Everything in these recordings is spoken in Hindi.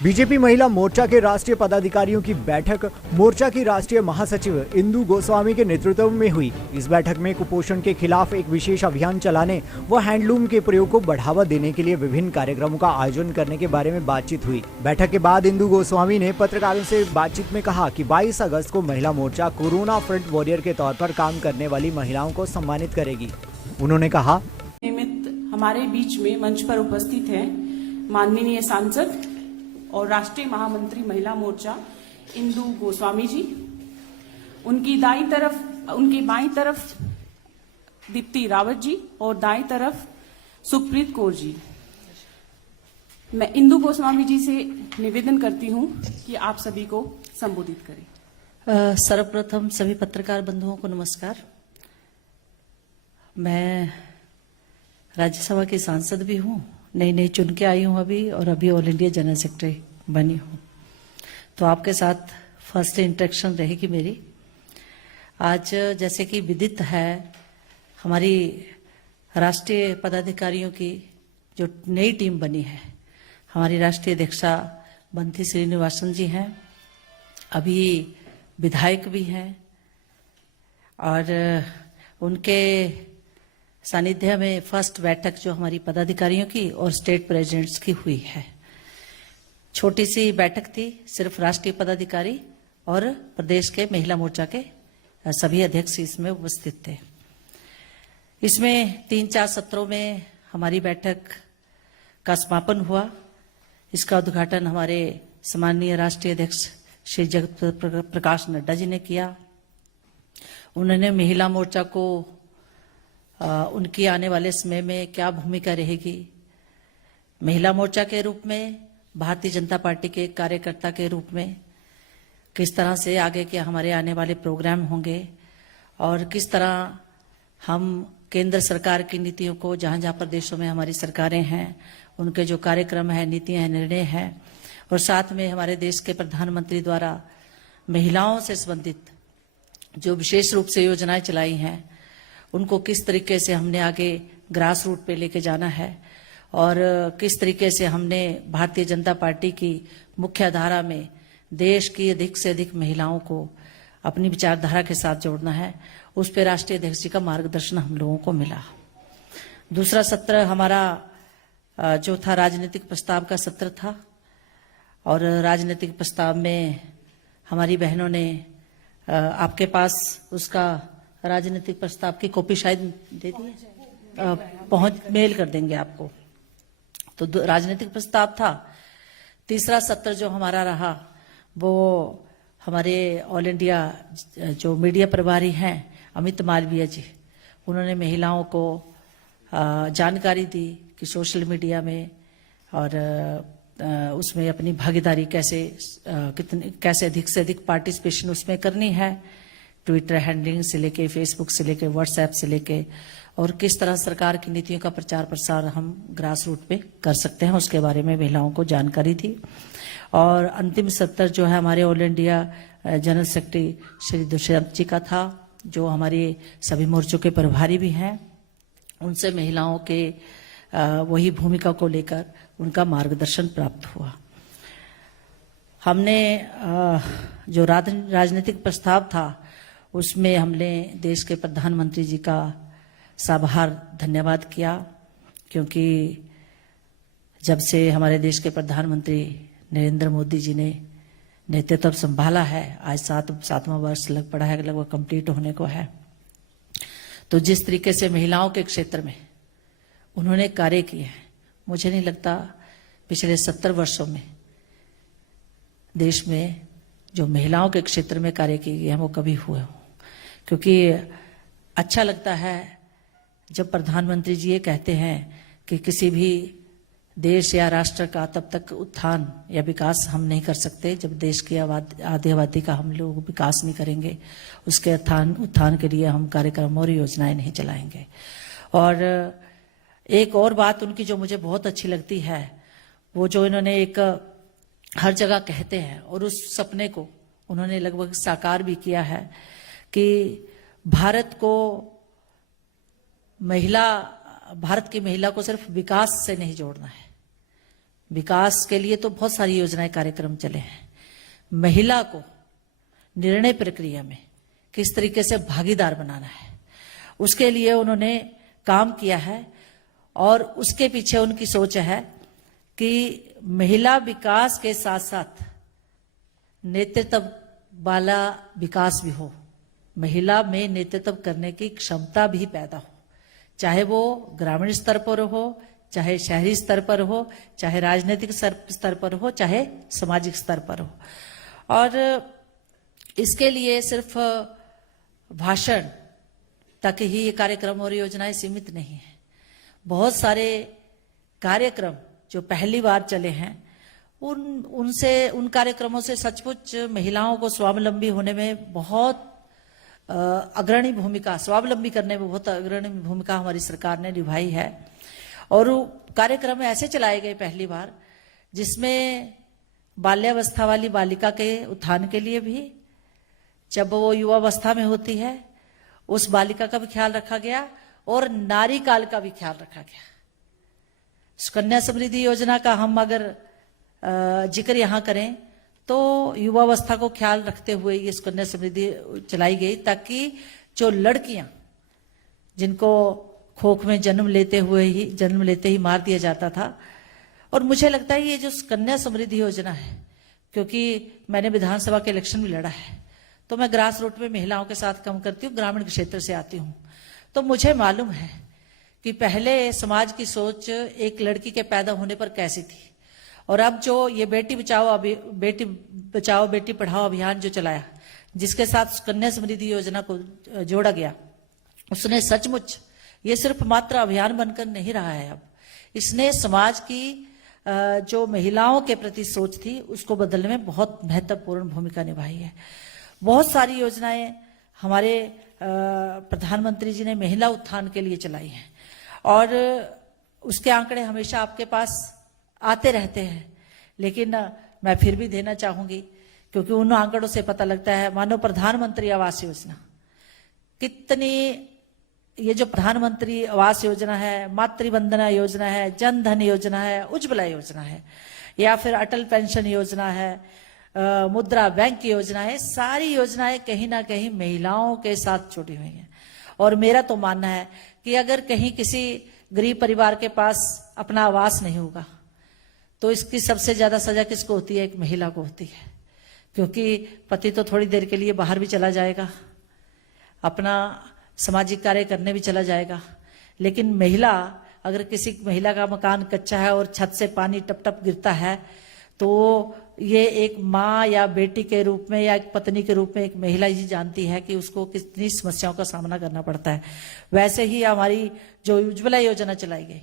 बीजेपी महिला मोर्चा के राष्ट्रीय पदाधिकारियों की बैठक मोर्चा की राष्ट्रीय महासचिव इंदु गोस्वामी के नेतृत्व में हुई। इस बैठक में कुपोषण के खिलाफ एक विशेष अभियान चलाने व हैंडलूम के प्रयोग को बढ़ावा देने के लिए विभिन्न कार्यक्रमों का आयोजन करने के बारे में बातचीत हुई। बैठक के बाद इंदु गोस्वामी ने पत्रकारों से बातचीत में कहा कि 22 अगस्त को महिला मोर्चा कोरोना फ्रंट वॉरियर के तौर पर काम करने वाली महिलाओं को सम्मानित करेगी। उन्होंने कहा, हमारे बीच में मंच पर उपस्थित है माननीय सांसद और राष्ट्रीय महामंत्री महिला मोर्चा इंदु गोस्वामी जी। उनकी बाईं तरफ दीप्ति रावत जी और दाईं तरफ सुखप्रीत कौर जी। मैं इंदु गोस्वामी जी से निवेदन करती हूं कि आप सभी को संबोधित करें। सर्वप्रथम सभी पत्रकार बंधुओं को नमस्कार। मैं राज्यसभा की सांसद भी हूं, नई चुन के आई हूं अभी, और अभी ऑल इंडिया जनरल सेक्रेटरी बनी हूं, तो आपके साथ फर्स्ट इंटरेक्शन रहेगी मेरी। आज जैसे कि विदित है, हमारी राष्ट्रीय पदाधिकारियों की जो नई टीम बनी है, हमारी राष्ट्रीय अध्यक्षा बंथी श्रीनिवासन जी हैं, अभी विधायक भी हैं, और उनके सानिध्य में फर्स्ट बैठक जो हमारी पदाधिकारियों की और स्टेट प्रेसिडेंट्स की हुई है। छोटी सी बैठक थी, सिर्फ राष्ट्रीय पदाधिकारी और प्रदेश के महिला मोर्चा के सभी अध्यक्ष इसमें उपस्थित थे। इसमें 3-4 सत्रों में हमारी बैठक का समापन हुआ। इसका उद्घाटन हमारे सम्माननीय राष्ट्रीय अध्यक्ष श्री जगत प्रकाश नड्डा जी ने किया। उन्होंने महिला मोर्चा को उनकी आने वाले समय में क्या भूमिका रहेगी, महिला मोर्चा के रूप में, भारतीय जनता पार्टी के कार्यकर्ता के रूप में किस तरह से आगे के हमारे आने वाले प्रोग्राम होंगे, और किस तरह हम केंद्र सरकार की नीतियों को, जहां जहां प्रदेशों में हमारी सरकारें हैं, उनके जो कार्यक्रम है, नीतियां हैं, निर्णय हैं, और साथ में हमारे देश के प्रधानमंत्री द्वारा महिलाओं से संबंधित जो विशेष रूप से योजनाएं चलाई हैं, उनको किस तरीके से हमने आगे ग्रास रूट पे लेके जाना है, और किस तरीके से हमने भारतीय जनता पार्टी की मुख्य धारा में देश की अधिक से अधिक महिलाओं को अपनी विचारधारा के साथ जोड़ना है, उस पर राष्ट्रीय अध्यक्ष जी का मार्गदर्शन हम लोगों को मिला। दूसरा सत्र हमारा जो था राजनीतिक प्रस्ताव का सत्र था, और राजनीतिक प्रस्ताव में हमारी बहनों ने आपके पास उसका राजनीतिक प्रस्ताव की कॉपी शायद दे दी है, पहुंच मेल कर देंगे आपको। तो राजनीतिक प्रस्ताव था। तीसरा सत्र जो हमारा रहा वो हमारे ऑल इंडिया जो मीडिया प्रभारी हैं अमित मालवीय जी, उन्होंने महिलाओं को जानकारी दी कि सोशल मीडिया में और उसमें अपनी भागीदारी कैसे अधिक से अधिक पार्टिसिपेशन उसमें करनी है, ट्विटर हैंडलिंग से लेके, फेसबुक से लेके, व्हाट्सएप से लेके, और किस तरह सरकार की नीतियों का प्रचार प्रसार हम ग्रास रूट पे कर सकते हैं, उसके बारे में महिलाओं को जानकारी दी। और अंतिम सत्र जो है हमारे all India general secretary Shri Dushyant ji का था, जो हमारे सभी मोर्चों के प्रभारी भी हैं, उनसे महिलाओं के वही भूमिका को लेकर उनका मार्गदर्शन प्राप्त हुआ। हमने जो राजनीतिक प्रस्ताव था उसमें हमने देश के प्रधानमंत्री जी का साभार धन्यवाद किया, क्योंकि जब से हमारे देश के प्रधानमंत्री नरेंद्र मोदी जी ने नेतृत्व संभाला है, आज सातवां वर्ष लग पड़ा है, लगभग कंप्लीट होने को है, तो जिस तरीके से महिलाओं के क्षेत्र में उन्होंने कार्य किए हैं, मुझे नहीं लगता पिछले 70 वर्षों में देश में जो महिलाओं के क्षेत्र में कार्य किए गए हैं वो कभी हुए हों। क्योंकि अच्छा लगता है जब प्रधानमंत्री जी ये कहते हैं कि किसी भी देश या राष्ट्र का तब तक उत्थान या विकास हम नहीं कर सकते जब देश की आधी आबादी का हम लोग विकास नहीं करेंगे, उसके उत्थान के लिए हम कार्यक्रम और योजनाएं नहीं चलाएंगे। और एक और बात उनकी जो मुझे बहुत अच्छी लगती है, वो जो इन्होंने एक हर जगह कहते हैं, और उस सपने को उन्होंने लगभग साकार भी किया है, कि भारत की महिला को सिर्फ विकास से नहीं जोड़ना है, विकास के लिए तो बहुत सारी योजनाएं कार्यक्रम चले हैं। महिला को निर्णय प्रक्रिया में किस तरीके से भागीदार बनाना है, उसके लिए उन्होंने काम किया है और उसके पीछे उनकी सोच है कि महिला विकास के साथ साथ नेतृत्व वाला विकास भी हो, महिला में नेतृत्व करने की क्षमता भी पैदा हो, चाहे वो ग्रामीण स्तर पर हो, चाहे शहरी स्तर पर हो, चाहे राजनीतिक स्तर पर हो, चाहे सामाजिक स्तर पर हो। और इसके लिए सिर्फ भाषण तक ही ये कार्यक्रम और योजनाएं सीमित नहीं है। बहुत सारे कार्यक्रम जो पहली बार चले हैं उन कार्यक्रमों से सचमुच महिलाओं को स्वावलंबी होने में बहुत अग्रणी भूमिका, स्वावलंबी करने में बहुत अग्रणी भूमिका हमारी सरकार ने निभाई है। और कार्यक्रम ऐसे चलाए गए पहली बार जिसमें बाल्यावस्था वाली बालिका के उत्थान के लिए भी, जब वो युवावस्था में होती है उस बालिका का भी ख्याल रखा गया और नारी काल का भी ख्याल रखा गया। सुकन्या समृद्धि योजना का हम अगर जिक्र यहां करें तो युवावस्था को ख्याल रखते हुए ये सुकन्या समृद्धि चलाई गई, ताकि जो लड़कियां जिनको खोख में जन्म लेते ही मार दिया जाता था। और मुझे लगता है ये जो सुकन्या समृद्धि योजना है, क्योंकि मैंने विधानसभा के इलेक्शन भी लड़ा है तो मैं ग्रास रूट में महिलाओं के साथ काम करती हूँ, ग्रामीण क्षेत्र से आती हूँ, तो मुझे मालूम है कि पहले समाज की सोच एक लड़की के पैदा होने पर कैसी थी, और अब जो ये बेटी बचाओ बेटी पढ़ाओ अभियान जो चलाया, जिसके साथ सुकन्या समृद्धि योजना को जोड़ा गया, उसने सचमुच ये सिर्फ मात्र अभियान बनकर नहीं रहा है, अब इसने समाज की जो महिलाओं के प्रति सोच थी उसको बदलने में बहुत महत्वपूर्ण भूमिका निभाई है। बहुत सारी योजनाएं हमारे प्रधानमंत्री जी ने महिला उत्थान के लिए चलाई हैं और उसके आंकड़े हमेशा आपके पास आते रहते हैं, लेकिन मैं फिर भी देना चाहूंगी क्योंकि उन आंकड़ों से पता लगता है। मानो प्रधानमंत्री आवास योजना कितनी, ये जो प्रधानमंत्री आवास योजना है, मातृवंदना योजना है, जन धन योजना है, उज्ज्वला योजना है, या फिर अटल पेंशन योजना है, मुद्रा बैंक की योजना है, सारी योजनाएं कहीं ना कहीं महिलाओं के साथ जुड़ी हुई हैं। और मेरा तो मानना है कि अगर कहीं किसी गरीब परिवार के पास अपना आवास नहीं होगा तो इसकी सबसे ज्यादा सजा किसको होती है? एक महिला को होती है, क्योंकि पति तो थोड़ी देर के लिए बाहर भी चला जाएगा, अपना सामाजिक कार्य करने भी चला जाएगा, लेकिन महिला, अगर किसी महिला का मकान कच्चा है और छत से पानी टप टप गिरता है तो ये एक माँ या बेटी के रूप में या एक पत्नी के रूप में एक महिला ही जानती है कि उसको कितनी समस्याओं का सामना करना पड़ता है। वैसे ही हमारी जो उज्ज्वला योजना चलाई गई,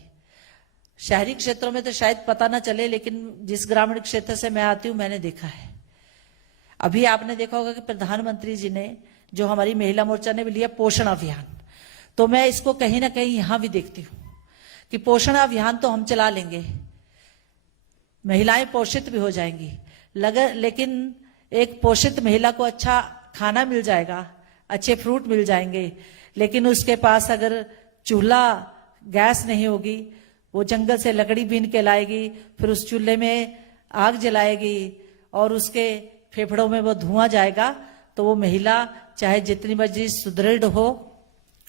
शहरी क्षेत्रों में तो शायद पता ना चले, लेकिन जिस ग्रामीण क्षेत्र से मैं आती हूँ मैंने देखा है। अभी आपने देखा होगा कि प्रधानमंत्री जी ने जो हमारी महिला मोर्चा ने भी लिया पोषण अभियान, तो मैं इसको कहीं ना कहीं यहां भी देखती हूँ कि पोषण अभियान तो हम चला लेंगे, महिलाएं पोषित भी हो जाएंगी, लेकिन एक पोषित महिला को अच्छा खाना मिल जाएगा, अच्छे फ्रूट मिल जाएंगे, लेकिन उसके पास अगर चूल्हा गैस नहीं होगी, वो जंगल से लकड़ी बीन के लाएगी, फिर उस चूल्हे में आग जलाएगी और उसके फेफड़ों में वो धुआं जाएगा, तो वो महिला चाहे जितनी मर्जी सुदृढ़ हो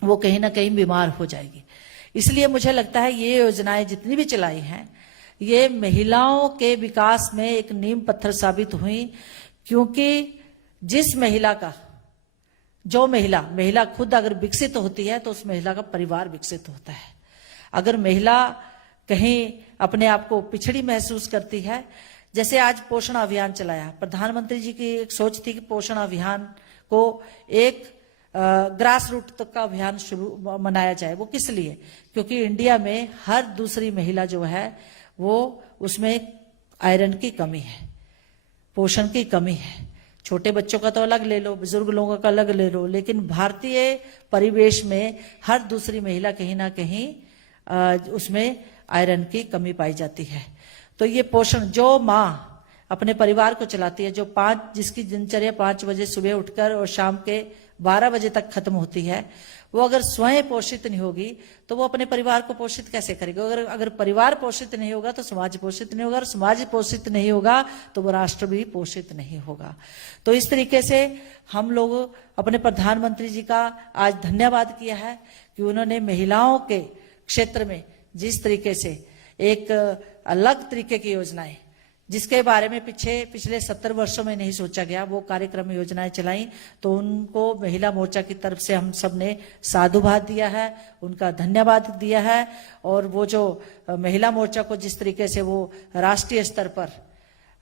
वो कहीं ना कहीं बीमार हो जाएगी। इसलिए मुझे लगता है ये योजनाएं जितनी भी चलाई हैं ये महिलाओं के विकास में एक नींव पत्थर साबित हुई, क्योंकि जिस महिला का, जो महिला खुद अगर विकसित होती है तो उस महिला का परिवार विकसित होता है। अगर महिला कहीं अपने आप को पिछड़ी महसूस करती है, जैसे आज पोषण अभियान चलाया, प्रधानमंत्री जी की एक सोच थी कि पोषण अभियान को एक ग्रास रूट तक का अभियान मनाया जाए। वो किस लिए? क्योंकि इंडिया में हर दूसरी महिला जो है वो उसमें आयरन की कमी है, पोषण की कमी है। छोटे बच्चों का तो अलग ले लो, बुजुर्ग लोगों का अलग ले लो, लेकिन भारतीय परिवेश में हर दूसरी महिला कहीं ना कहीं उसमें आयरन की कमी पाई जाती है। तो ये पोषण, जो माँ अपने परिवार को चलाती है, जिसकी दिनचर्या 5 बजे सुबह उठकर और शाम के 12 बजे तक खत्म होती है, वो अगर स्वयं पोषित नहीं होगी तो वो अपने परिवार को पोषित कैसे करेगी? अगर परिवार पोषित नहीं होगा तो समाज पोषित नहीं होगा, और समाज पोषित नहीं होगा तो वो राष्ट्र भी पोषित नहीं होगा। तो इस तरीके से हम लोग अपने प्रधानमंत्री जी का आज धन्यवाद किया है कि उन्होंने महिलाओं के क्षेत्र में जिस तरीके से एक अलग तरीके की योजनाएं, जिसके बारे में पिछले 70 वर्षों में नहीं सोचा गया, वो कार्यक्रम योजनाएं चलाई, तो उनको महिला मोर्चा की तरफ से हम सब ने साधुवाद दिया है, उनका धन्यवाद दिया है। और वो जो महिला मोर्चा को जिस तरीके से वो राष्ट्रीय स्तर पर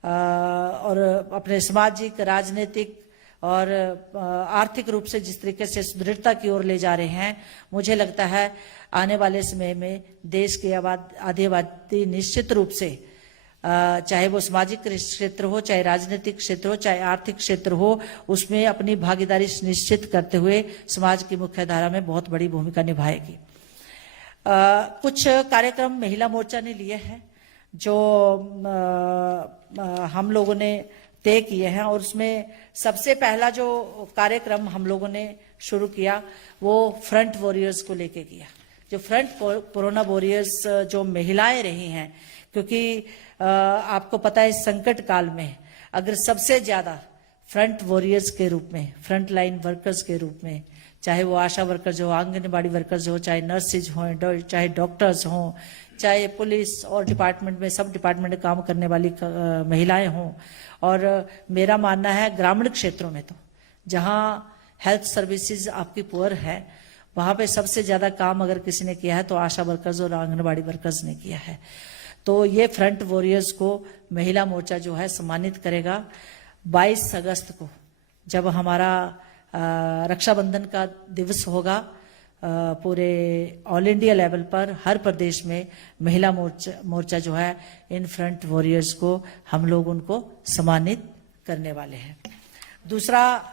और अपने सामाजिक, राजनीतिक और आर्थिक रूप से जिस तरीके से सुदृढ़ता की ओर ले जा रहे हैं, मुझे लगता है आने वाले समय में देश की आधी आबादी निश्चित रूप से, चाहे वो सामाजिक क्षेत्र हो, चाहे राजनीतिक क्षेत्र हो, चाहे आर्थिक क्षेत्र हो, उसमें अपनी भागीदारी सुनिश्चित करते हुए समाज की मुख्य धारा में बहुत बड़ी भूमिका निभाएगी। कुछ कार्यक्रम महिला मोर्चा ने लिए हैं जो हम लोगों ने तय किए हैं, और उसमें सबसे पहला जो कार्यक्रम हम लोगों ने शुरू किया वो फ्रंट वॉरियर्स को लेके किया। जो फ्रंट कोरोना वॉरियर्स जो महिलाएं रही हैं, क्योंकि आपको पता है इस संकट काल में अगर सबसे ज्यादा फ्रंट वॉरियर्स के रूप में, फ्रंट लाइन वर्कर्स के रूप में, चाहे वो आशा वर्कर्स हो, आंगनबाड़ी वर्कर्स हो, चाहे नर्सिज हों, चाहे डॉक्टर्स हों, चाहे पुलिस और डिपार्टमेंट में, सब डिपार्टमेंट में काम करने वाली महिलाएं हों, और मेरा मानना है ग्रामीण क्षेत्रों में तो जहां हेल्थ सर्विसेज आपकी पुअर है, वहां पे सबसे ज्यादा काम अगर किसी ने किया है तो आशा वर्कर्स और आंगनबाड़ी वर्कर्स ने किया है। तो ये फ्रंट वॉरियर्स को महिला मोर्चा जो है सम्मानित करेगा। 22 अगस्त को जब हमारा रक्षाबंधन का दिवस होगा, पूरे ऑल इंडिया लेवल पर हर प्रदेश में महिला मोर्चा जो है इन फ्रंट वॉरियर्स को हम लोग उनको सम्मानित करने वाले हैं। दूसरा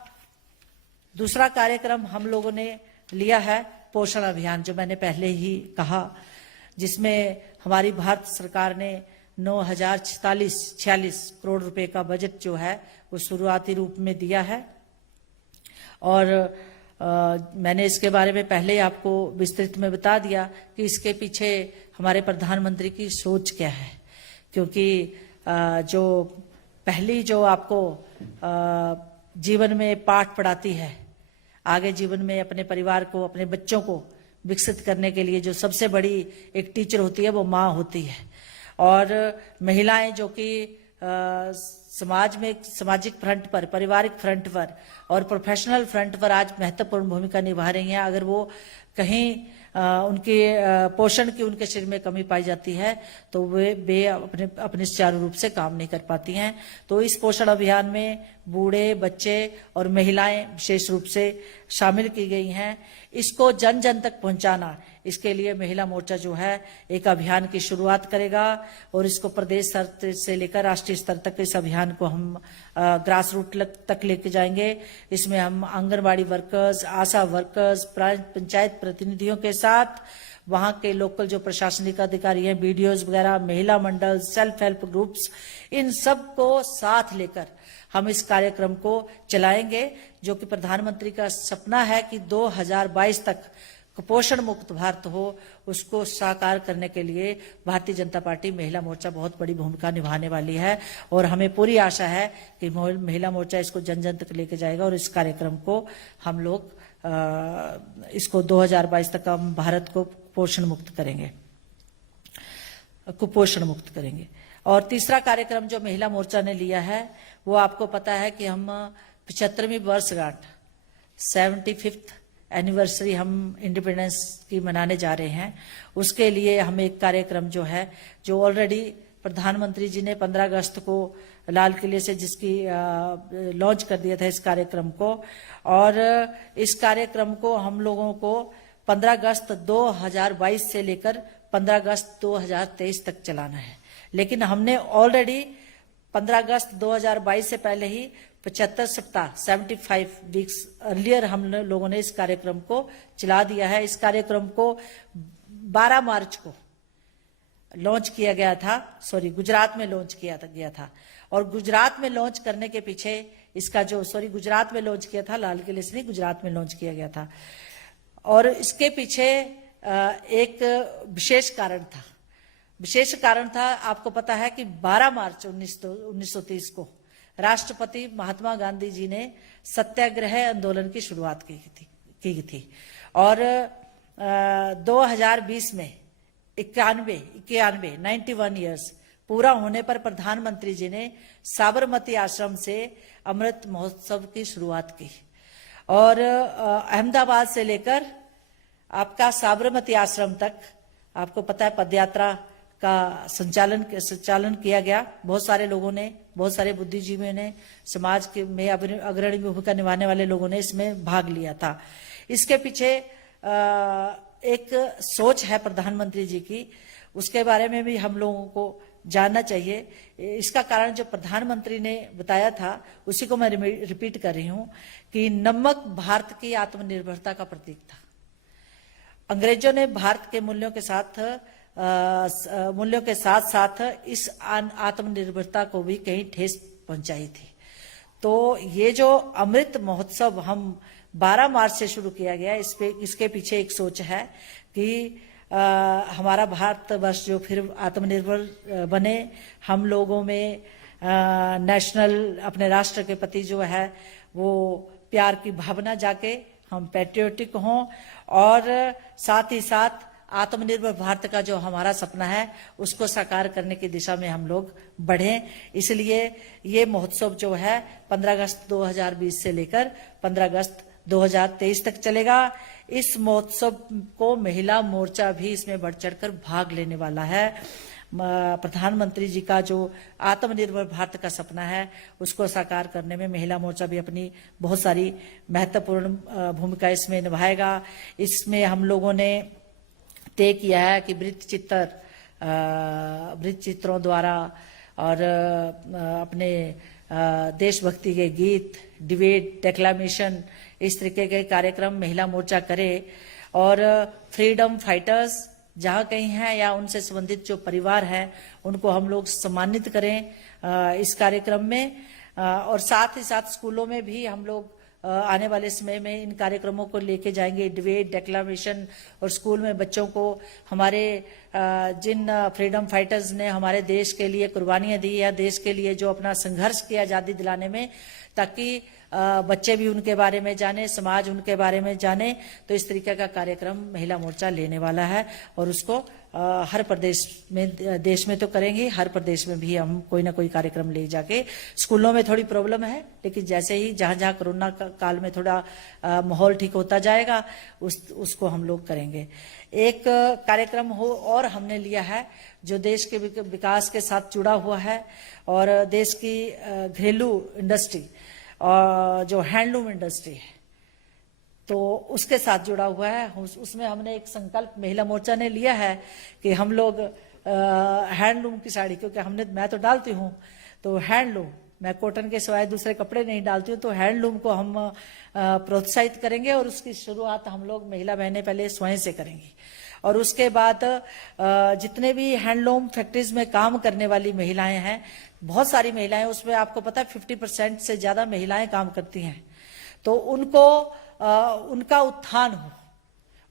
कार्यक्रम हम लोगों ने लिया है पोषण अभियान, जो मैंने पहले ही कहा, जिसमें हमारी भारत सरकार ने 9,046 करोड़ रुपए का बजट जो है वो शुरुआती रूप में दिया है। और मैंने इसके बारे में पहले ही आपको विस्तृत में बता दिया कि इसके पीछे हमारे प्रधानमंत्री की सोच क्या है, क्योंकि जो पहली जो आपको जीवन में पाठ पढ़ाती है, आगे जीवन में अपने परिवार को, अपने बच्चों को विकसित करने के लिए जो सबसे बड़ी एक टीचर होती है वो माँ होती है। और महिलाएं जो कि समाज में, सामाजिक फ्रंट पर, पारिवारिक फ्रंट पर और प्रोफेशनल फ्रंट पर आज महत्वपूर्ण भूमिका निभा रही हैं। अगर वो कहीं उनके पोषण की उनके शरीर में कमी पाई जाती है तो वे अपने सुचारू रूप से काम नहीं कर पाती हैं। तो इस पोषण अभियान में बूढ़े, बच्चे और महिलाएं विशेष रूप से शामिल की गई हैं। इसको जन जन तक पहुंचाना, इसके लिए महिला मोर्चा जो है एक अभियान की शुरुआत करेगा, और इसको प्रदेश स्तर से लेकर राष्ट्रीय स्तर तक इस अभियान को हम ग्रास रूट तक लेके जाएंगे। इसमें हम आंगनबाड़ी वर्कर्स, आशा वर्कर्स, पंचायत प्रतिनिधियों के साथ वहां के लोकल जो प्रशासनिक अधिकारी हैं, बीडीओज वगैरह, महिला मंडल, सेल्फ हेल्प ग्रुप्स, इन सब को साथ लेकर हम इस कार्यक्रम को चलाएंगे, जो कि प्रधानमंत्री का सपना है कि 2022 तक कुपोषण मुक्त भारत हो। उसको साकार करने के लिए भारतीय जनता पार्टी महिला मोर्चा बहुत बड़ी भूमिका निभाने वाली है, और हमें पूरी आशा है कि महिला मोर्चा इसको जन जन तक लेके जाएगा, और इस कार्यक्रम को हम लोग इसको 2022 तक हम भारत को कुपोषण मुक्त करेंगे। और तीसरा कार्यक्रम जो महिला मोर्चा ने लिया है वो आपको पता है कि हम 75वीं वर्षगांठ, 75th एनिवर्सरी हम इंडिपेंडेंस की मनाने जा रहे हैं। उसके लिए हम एक कार्यक्रम जो है, जो ऑलरेडी प्रधानमंत्री जी ने 15 अगस्त को लाल किले से जिसकी लॉन्च कर दिया था इस कार्यक्रम को, और इस कार्यक्रम को हम लोगों को 15 अगस्त 2022 से लेकर 15 अगस्त 2023 तक चलाना है। लेकिन हमने ऑलरेडी 15 अगस्त 2022 से पहले ही 75 सप्ताह, 75 वीक्स अर्लियर हम लोगों ने इस कार्यक्रम को चला दिया है। इस कार्यक्रम को 12 मार्च को लॉन्च किया गया था, गुजरात में लॉन्च किया गया था। और गुजरात में लॉन्च करने के पीछे इसका जो गुजरात में लॉन्च किया था, लाल किले से नहीं, गुजरात में लॉन्च किया गया था। और इसके पीछे एक विशेष कारण था। विशेष कारण था, आपको पता है कि 12 मार्च 1930 को राष्ट्रपति महात्मा गांधी जी ने सत्याग्रह आंदोलन की शुरुआत की थी और 2020 में 91 इयर्स पूरा होने पर प्रधानमंत्री जी ने साबरमती आश्रम से अमृत महोत्सव की शुरुआत की और अहमदाबाद से लेकर आपका साबरमती आश्रम तक, आपको पता है, पदयात्रा का संचालन किया गया। बहुत सारे लोगों ने, बहुत सारे बुद्धिजीवियों ने, समाज के में अग्रणी भूमिका निभाने वाले लोगों ने इसमें भाग लिया था। इसके पीछे एक सोच है प्रधानमंत्री जी की, उसके बारे में भी हम लोगों को जानना चाहिए। इसका कारण जो प्रधानमंत्री ने बताया था उसी को मैं रिपीट कर रही हूं कि नमक भारत की आत्मनिर्भरता का प्रतीक था। अंग्रेजों ने भारत के मूल्यों के साथ साथ इस आत्मनिर्भरता को भी कहीं ठेस पहुंचाई थी। तो ये जो अमृत महोत्सव हम 12 मार्च से शुरू किया गया, इसके पीछे एक सोच है कि हमारा भारतवर्ष जो फिर आत्मनिर्भर बने, हम लोगों में नेशनल, अपने राष्ट्र के प्रति जो है वो प्यार की भावना जाके हम पैट्रियोटिक हों और साथ ही साथ आत्मनिर्भर भारत का जो हमारा सपना है उसको साकार करने की दिशा में हम लोग बढ़ें। इसलिए ये महोत्सव जो है 15 अगस्त 2020 से लेकर 15 अगस्त 2023 तक चलेगा। इस महोत्सव को महिला मोर्चा भी इसमें बढ़ चढ़कर भाग लेने वाला है। प्रधानमंत्री जी का जो आत्मनिर्भर भारत का सपना है उसको साकार करने में महिला मोर्चा भी अपनी बहुत सारी महत्वपूर्ण भूमिका इसमें निभाएगा। इसमें हम लोगों ने तय किया है कि वृत्त चित्रों द्वारा और अपने देशभक्ति के गीत, डिबेट, डेक्लामेशन, इस तरीके के कार्यक्रम महिला मोर्चा करे और फ्रीडम फाइटर्स जहाँ कहीं हैं या उनसे संबंधित जो परिवार हैं उनको हम लोग सम्मानित करें इस कार्यक्रम में। और साथ ही साथ स्कूलों में भी हम लोग आने वाले समय में इन कार्यक्रमों को लेके जाएंगे, डिबेट, डेक्लामेशन, और स्कूल में बच्चों को हमारे जिन फ्रीडम फाइटर्स ने हमारे देश के लिए कुर्बानियां दी या देश के लिए जो अपना संघर्ष किया आजादी दिलाने में, ताकि बच्चे भी उनके बारे में जाने, समाज उनके बारे में जाने। तो इस तरीके का कार्यक्रम महिला मोर्चा लेने वाला है और उसको हर प्रदेश में, देश में तो करेंगे, हर प्रदेश में भी हम कोई ना कोई कार्यक्रम ले जाके। स्कूलों में थोड़ी प्रॉब्लम है, लेकिन जैसे ही जहां जहां कोरोना काल में थोड़ा माहौल ठीक होता जाएगा उसको हम लोग करेंगे। एक कार्यक्रम हो और हमने लिया है जो देश के विकास के साथ जुड़ा हुआ है और देश की घरेलू इंडस्ट्री और जो हैंडलूम इंडस्ट्री है तो उसके साथ जुड़ा हुआ है। उसमें हमने एक संकल्प महिला मोर्चा ने लिया है कि हम लोग हैंडलूम की साड़ी, क्योंकि मैं तो डालती हूँ, तो हैंडलूम, मैं कॉटन के सिवाय दूसरे कपड़े नहीं डालती हूँ, तो हैंडलूम को हम प्रोत्साहित करेंगे और उसकी शुरुआत हम लोग महिला बहनें पहले स्वयं से करेंगी। और उसके बाद जितने भी हैंडलूम फैक्ट्रीज में काम करने वाली महिलाएं हैं, बहुत सारी महिलाएं, उसमें आपको पता है 50% से ज्यादा महिलाएं काम करती हैं, तो उनको उनका उत्थान हो,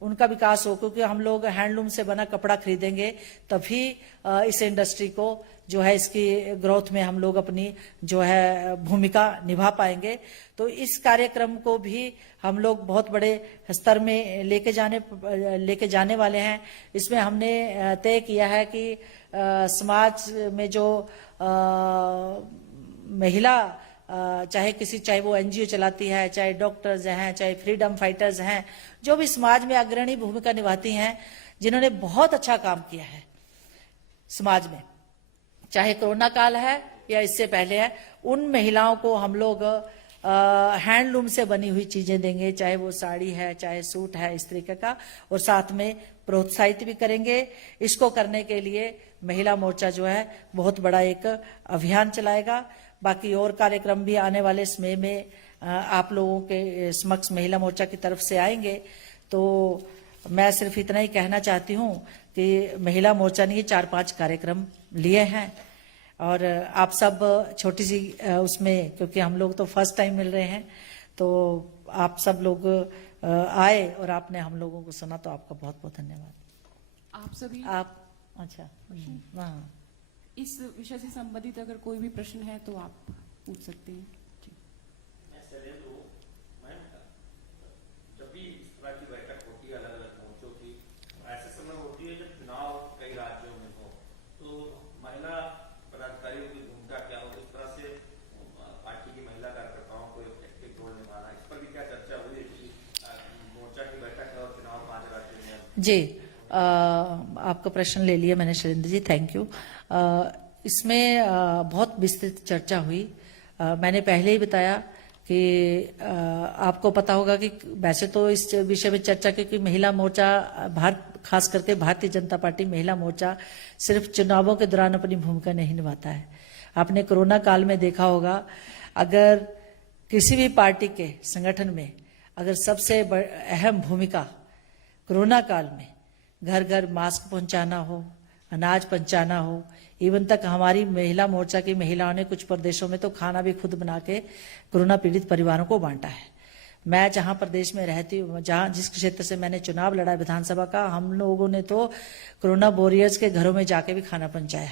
उनका विकास हो, क्योंकि हम लोग हैंडलूम से बना कपड़ा खरीदेंगे तभी इस इंडस्ट्री को जो है इसकी ग्रोथ में हम लोग अपनी जो है भूमिका निभा पाएंगे। तो इस कार्यक्रम को भी हम लोग बहुत बड़े स्तर में लेके जाने वाले हैं। इसमें हमने तय किया है कि समाज में जो महिला, चाहे वो एनजीओ चलाती है, चाहे डॉक्टर्स हैं, चाहे फ्रीडम फाइटर्स हैं, जो भी समाज में अग्रणी भूमिका निभाती हैं, जिन्होंने बहुत अच्छा काम किया है समाज में, चाहे कोरोना काल है या इससे पहले है, उन महिलाओं को हम लोग हैंडलूम से बनी हुई चीजें देंगे, चाहे वो साड़ी है, चाहे सूट है, इस तरीके का, और साथ में प्रोत्साहित भी करेंगे। इसको करने के लिए महिला मोर्चा जो है बहुत बड़ा एक अभियान चलाएगा। बाकी और कार्यक्रम भी आने वाले समय में आप लोगों के समक्ष महिला मोर्चा की तरफ से आएंगे। तो मैं सिर्फ इतना ही कहना चाहती हूँ कि महिला मोर्चा ने ये 4-5 कार्यक्रम लिए हैं और आप सब छोटी सी उसमें, क्योंकि हम लोग तो फर्स्ट टाइम मिल रहे हैं, तो आप सब लोग आए और आपने हम लोगों को सुना, तो आपका बहुत बहुत धन्यवाद। आप सभी आप अच्छा हाँ, इस विषय से संबंधित अगर कोई भी प्रश्न है तो आप पूछ सकते हैं। जब भी इस तरह की बैठक होती है अलग अलग मोर्चों की, ऐसे समय होती है जब चुनाव कई राज्यों में हो, तो महिला पदाधिकारियों की भूमिका क्या हो, किस तरह से पार्टी की महिला कार्यकर्ताओं को एक एक्टिव रोल निभाना, इस पर भी क्या चर्चा हुई कि मोर्चा की बैठक है और चुनाव 5 राज्यों में? जी, आपका प्रश्न ले लिया मैंने शैलेंद्र जी, थैंक यू। इसमें बहुत विस्तृत चर्चा हुई। मैंने पहले ही बताया कि आपको पता होगा कि वैसे तो इस विषय में चर्चा की कि महिला मोर्चा खास करके भारतीय जनता पार्टी महिला मोर्चा सिर्फ चुनावों के दौरान अपनी भूमिका नहीं निभाता है। आपने कोरोना काल में देखा होगा, अगर किसी भी पार्टी के संगठन में अगर सबसे अहम भूमिका कोरोना काल में घर घर मास्क पहुंचाना हो, अनाज पहुंचाना हो, इवन तक हमारी महिला मोर्चा की महिलाओं ने कुछ प्रदेशों में तो खाना भी खुद बना के कोरोना पीड़ित परिवारों को बांटा है। मैं जहां प्रदेश में रहती हूँ, जहां जिस क्षेत्र से मैंने चुनाव लड़ा विधानसभा का, हम लोगों ने तो कोरोना वॉरियर्स के घरों में जाके भी खाना पहुंचाया।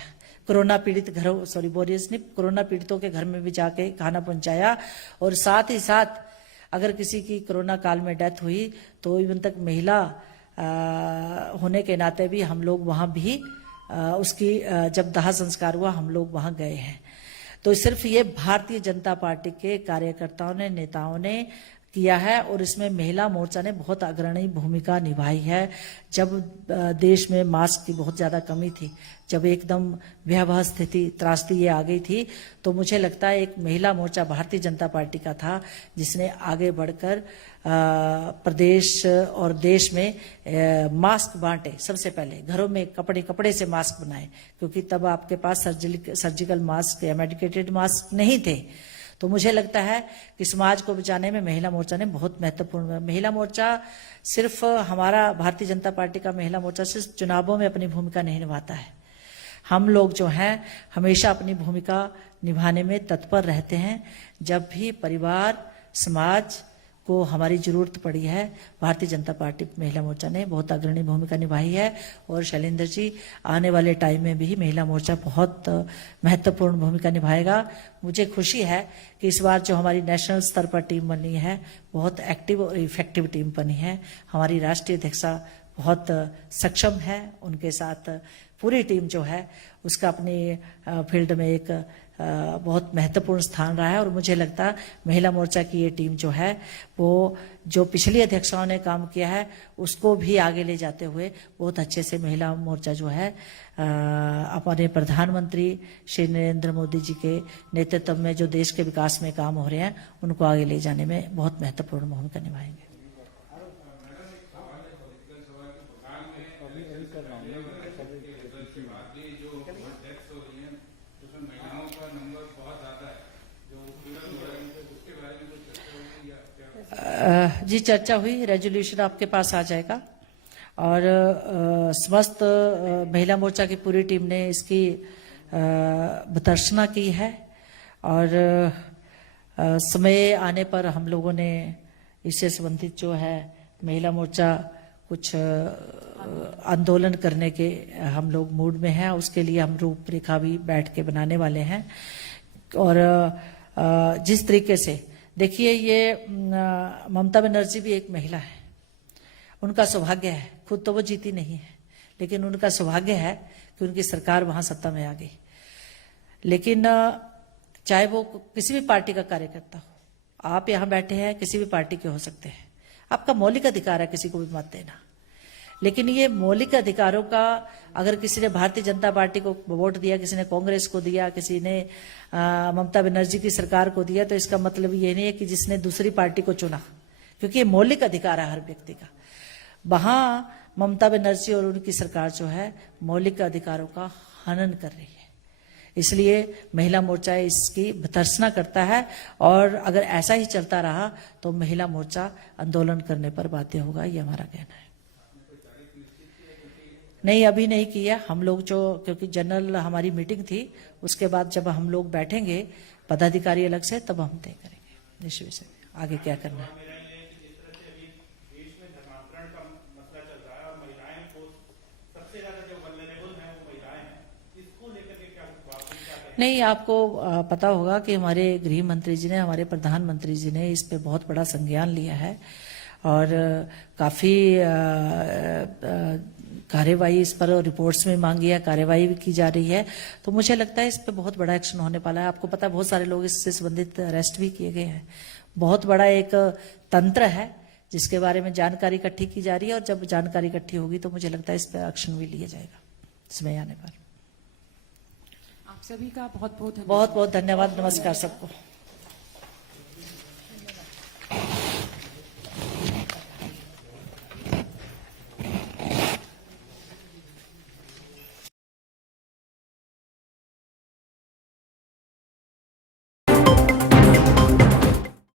कोरोना पीड़ित घरों, सॉरी वॉरियर्स ने, कोरोना पीड़ितों के घर में भी जाके खाना पहुंचाया। और साथ ही साथ अगर किसी की कोरोना काल में डेथ हुई तो इवन तक महिला होने के नाते भी हम लोग वहां भी उसकी जब दाह संस्कार हुआ हम लोग वहां गए हैं। तो सिर्फ ये भारतीय जनता पार्टी के कार्यकर्ताओं ने, नेताओं ने किया है और इसमें महिला मोर्चा ने बहुत अग्रणी भूमिका निभाई है। जब देश में मास्क की बहुत ज्यादा कमी थी, जब एकदम भयावह स्थिति त्रासदी ये आ गई थी, तो मुझे लगता है एक महिला मोर्चा भारतीय जनता पार्टी का था जिसने आगे बढ़कर प्रदेश और देश में मास्क बांटे। सबसे पहले घरों में कपड़े से मास्क बनाए, क्योंकि तब आपके पास सर्जिकल मास्क या मेडिकेटेड मास्क नहीं थे। तो मुझे लगता है कि समाज को बचाने में महिला मोर्चा ने बहुत महत्वपूर्ण, महिला मोर्चा सिर्फ हमारा भारतीय जनता पार्टी का महिला मोर्चा सिर्फ चुनावों में अपनी भूमिका नहीं निभाता है। हम लोग जो हैं हमेशा अपनी भूमिका निभाने में तत्पर रहते हैं। जब भी परिवार, समाज को हमारी जरूरत पड़ी है, भारतीय जनता पार्टी महिला मोर्चा ने बहुत अग्रणी भूमिका निभाई है। और शैलेंद्र जी, आने वाले टाइम में भी महिला मोर्चा बहुत महत्वपूर्ण भूमिका निभाएगा। मुझे खुशी है कि इस बार जो हमारी नेशनल स्तर पर टीम बनी है बहुत एक्टिव और इफेक्टिव टीम बनी है। हमारी राष्ट्रीय अध्यक्षा बहुत सक्षम है, उनके साथ पूरी टीम जो है उसका अपनी फील्ड में एक बहुत महत्वपूर्ण स्थान रहा है। और मुझे लगता है महिला मोर्चा की ये टीम जो है वो जो पिछली अध्यक्षाओं ने काम किया है उसको भी आगे ले जाते हुए बहुत अच्छे से महिला मोर्चा जो है अपने प्रधानमंत्री श्री नरेंद्र मोदी जी के नेतृत्व में जो देश के विकास में काम हो रहे हैं उनको आगे ले जाने में बहुत महत्वपूर्ण भूमिका निभाएंगे। जी, चर्चा हुई, रेजोल्यूशन आपके पास आ जाएगा और समस्त महिला मोर्चा की पूरी टीम ने इसकी भर्त्सना की है। और समय आने पर हम लोगों ने इससे संबंधित जो है महिला मोर्चा कुछ आंदोलन करने के हम लोग मूड में हैं। उसके लिए हम रूपरेखा भी बैठ के बनाने वाले हैं। और जिस तरीके से देखिए, ये ममता बनर्जी भी एक महिला है, उनका सौभाग्य है, खुद तो वो जीती नहीं है लेकिन उनका सौभाग्य है कि उनकी सरकार वहां सत्ता में आ गई। लेकिन चाहे वो किसी भी पार्टी का कार्यकर्ता हो, आप यहां बैठे हैं किसी भी पार्टी के हो सकते हैं, आपका मौलिक अधिकार है किसी को भी मत देना। लेकिन ये मौलिक अधिकारों का अगर किसी ने भारतीय जनता पार्टी को वोट दिया, किसी ने कांग्रेस को दिया, किसी ने ममता बनर्जी की सरकार को दिया, तो इसका मतलब ये नहीं है कि जिसने दूसरी पार्टी को चुना, क्योंकि ये मौलिक अधिकार है हर व्यक्ति का। वहां ममता बनर्जी और उनकी सरकार जो है मौलिक अधिकारों का हनन कर रही है। इसलिए महिला मोर्चा इसकी भर्त्सना करता है और अगर ऐसा ही चलता रहा तो महिला मोर्चा आंदोलन करने पर बाध्य होगा, ये हमारा कहना है। नहीं, अभी नहीं किया। हम लोग जो, क्योंकि जनरल हमारी मीटिंग थी, उसके बाद जब हम लोग बैठेंगे पदाधिकारी अलग से, तब हम तय करेंगे इस विषय में आगे क्या करना है। मेरा ये है कि जिस तरह से अभी देश में धर्मांतरण का मसला चल रहा है और महिलाएं को सबसे ज्यादा जो वल्नरेबल हैं वो महिलाएं हैं, इसको लेकर के क्या क्या कहें? नहीं, आपको पता होगा कि हमारे गृह मंत्री जी ने, हमारे प्रधानमंत्री जी ने इस पे बहुत बड़ा संज्ञान लिया है और काफी कार्यवाही इस पर रिपोर्ट्स में मांगी है, कार्यवाही भी की जा रही है। तो मुझे लगता है इस पे बहुत बड़ा एक्शन होने वाला है। आपको पता है बहुत सारे लोग इससे संबंधित अरेस्ट भी किए गए हैं। बहुत बड़ा एक तंत्र है जिसके बारे में जानकारी इकट्ठी की जा रही है और जब जानकारी इकट्ठी होगी तो मुझे लगता है इस पर एक्शन भी लिया जाएगा समय आने पर। आप सभी का बहुत बहुत बहुत बहुत धन्यवाद। नमस्कार सबको।